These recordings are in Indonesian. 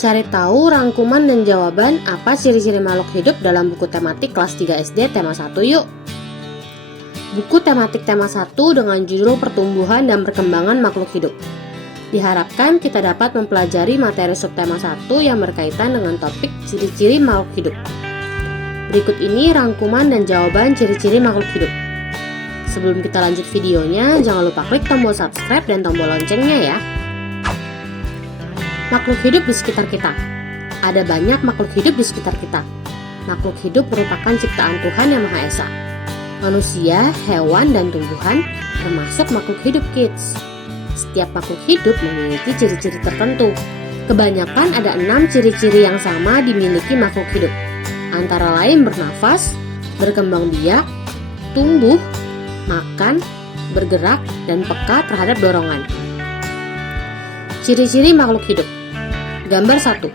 Cari tahu rangkuman dan jawaban apa ciri-ciri makhluk hidup dalam buku tematik kelas 3 SD tema 1 yuk. Buku tematik tema 1 dengan judul Pertumbuhan dan Perkembangan Makhluk Hidup. Diharapkan kita dapat mempelajari materi subtema 1 yang berkaitan dengan topik ciri-ciri makhluk hidup. Berikut ini rangkuman dan jawaban ciri-ciri makhluk hidup. Sebelum kita lanjut videonya, jangan lupa klik tombol subscribe dan tombol loncengnya ya. Makhluk hidup di sekitar kita. Ada banyak makhluk hidup di sekitar kita. Makhluk hidup merupakan ciptaan Tuhan Yang Maha Esa. Manusia, hewan, dan tumbuhan termasuk makhluk hidup kids. Setiap makhluk hidup memiliki ciri-ciri tertentu. Kebanyakan ada 6 ciri-ciri yang sama dimiliki makhluk hidup. Antara lain bernafas, berkembang biak, tumbuh, makan, bergerak, dan peka terhadap dorongan. Ciri-ciri makhluk hidup. Gambar 1.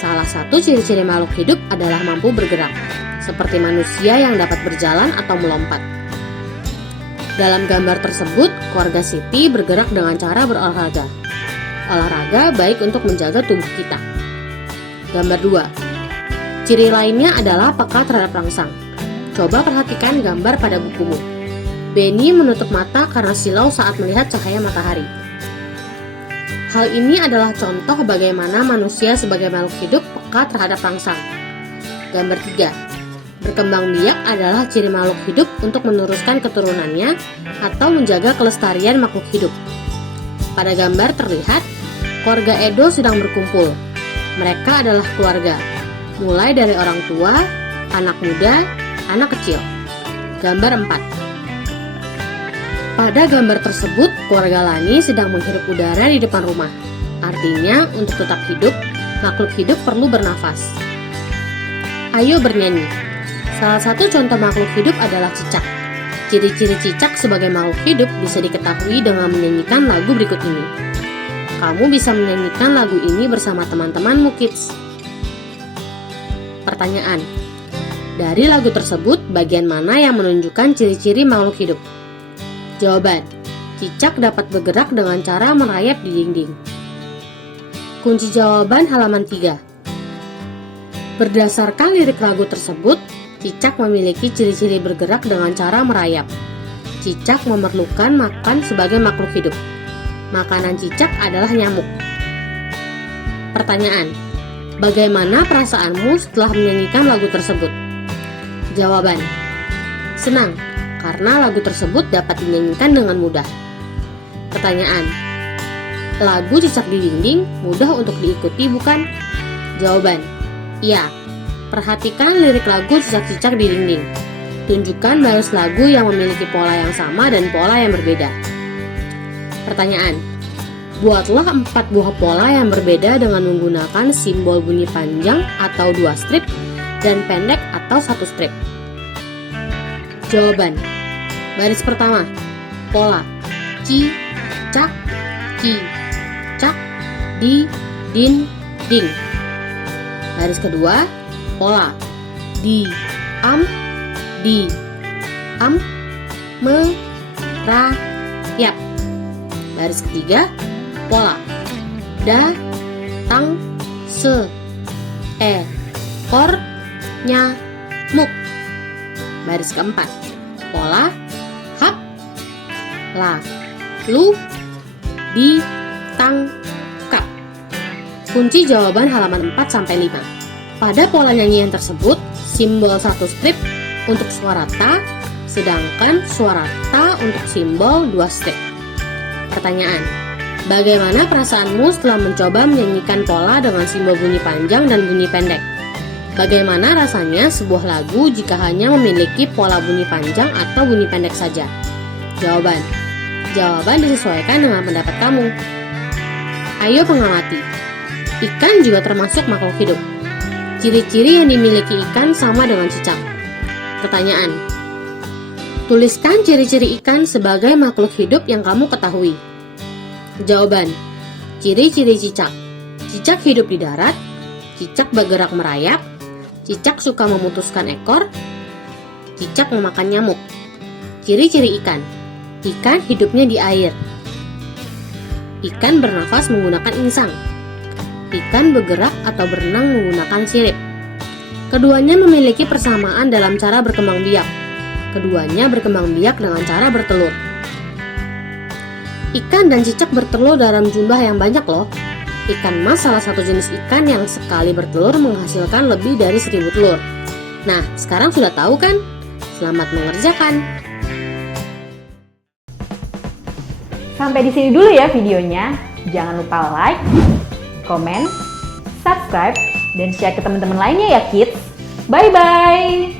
Salah satu ciri-ciri makhluk hidup adalah mampu bergerak, seperti manusia yang dapat berjalan atau melompat. Dalam gambar tersebut, keluarga Siti bergerak dengan cara berolahraga. Olahraga baik untuk menjaga tubuh kita. Gambar 2. Ciri lainnya adalah peka terhadap rangsang. Coba perhatikan gambar pada bukumu. Benny menutup mata karena silau saat melihat cahaya matahari. Hal ini adalah contoh bagaimana manusia sebagai makhluk hidup peka terhadap rangsang. Gambar 3. Berkembang biak adalah ciri makhluk hidup untuk meneruskan keturunannya atau menjaga kelestarian makhluk hidup. Pada gambar terlihat, keluarga Edo sedang berkumpul. Mereka adalah keluarga, mulai dari orang tua, anak muda, anak kecil. Gambar 4. Pada gambar tersebut, keluarga Lani sedang menghirup udara di depan rumah. Artinya, untuk tetap hidup, makhluk hidup perlu bernafas. Ayo bernyanyi. Salah satu contoh makhluk hidup adalah cicak. Ciri-ciri cicak sebagai makhluk hidup bisa diketahui dengan menyanyikan lagu berikut ini. Kamu bisa menyanyikan lagu ini bersama teman-temanmu kids. Pertanyaan. Dari lagu tersebut, bagian mana yang menunjukkan ciri-ciri makhluk hidup? Jawaban. Cicak dapat bergerak dengan cara merayap di dinding. Kunci jawaban halaman 3. Berdasarkan lirik lagu tersebut, cicak memiliki ciri-ciri bergerak dengan cara merayap. Cicak memerlukan makan sebagai makhluk hidup. Makanan cicak adalah nyamuk. Pertanyaan. Bagaimana perasaanmu setelah menyanyikan lagu tersebut? Jawaban. Senang, karena lagu tersebut dapat dinyanyikan dengan mudah. Pertanyaan. Lagu cicak di dinding mudah untuk diikuti bukan? Jawaban. Iya. Perhatikan lirik lagu cicak-cicak di dinding. Tunjukkan baris lagu yang memiliki pola yang sama dan pola yang berbeda. Pertanyaan. Buatlah 4 buah pola yang berbeda dengan menggunakan simbol bunyi panjang atau 2 strip dan pendek atau 1 strip. Jawaban. Baris pertama, pola ci, cak, ci, cak, di, din, ding. Baris kedua, pola di, am, me, ra, yap. Baris ketiga, pola da, tang, se, kor, nya, muk. Baris keempat, pola hap, la, lu, di, tang, kap. Kunci jawaban halaman 4-5. Pada pola nyanyian tersebut, simbol 1 strip untuk suara ta, sedangkan suara ta untuk simbol 2 strip. Pertanyaan. Bagaimana perasaanmu setelah mencoba menyanyikan pola dengan simbol bunyi panjang dan bunyi pendek? Bagaimana rasanya sebuah lagu jika hanya memiliki pola bunyi panjang atau bunyi pendek saja? Jawaban. Jawaban disesuaikan dengan pendapat kamu. Ayo pengamati. Ikan juga termasuk makhluk hidup. Ciri-ciri yang dimiliki ikan sama dengan cicak. Pertanyaan. Tuliskan ciri-ciri ikan sebagai makhluk hidup yang kamu ketahui. Jawaban. Ciri-ciri cicak. Cicak hidup di darat. Cicak bergerak merayap. Cicak suka memutuskan ekor. Cicak memakan nyamuk. Ciri-ciri ikan. Ikan hidupnya di air. Ikan bernafas menggunakan insang. Ikan bergerak atau berenang menggunakan sirip. Keduanya memiliki persamaan dalam cara berkembang biak. Keduanya berkembang biak dengan cara bertelur. Ikan dan cicak bertelur dalam jumlah yang banyak loh. Ikan mas salah satu jenis ikan yang sekali bertelur menghasilkan lebih dari 1000 telur. Nah, sekarang sudah tahu kan? Selamat mengerjakan. Sampai di sini dulu ya videonya. Jangan lupa like, comment, subscribe, dan share ke teman-teman lainnya ya kids. Bye-bye!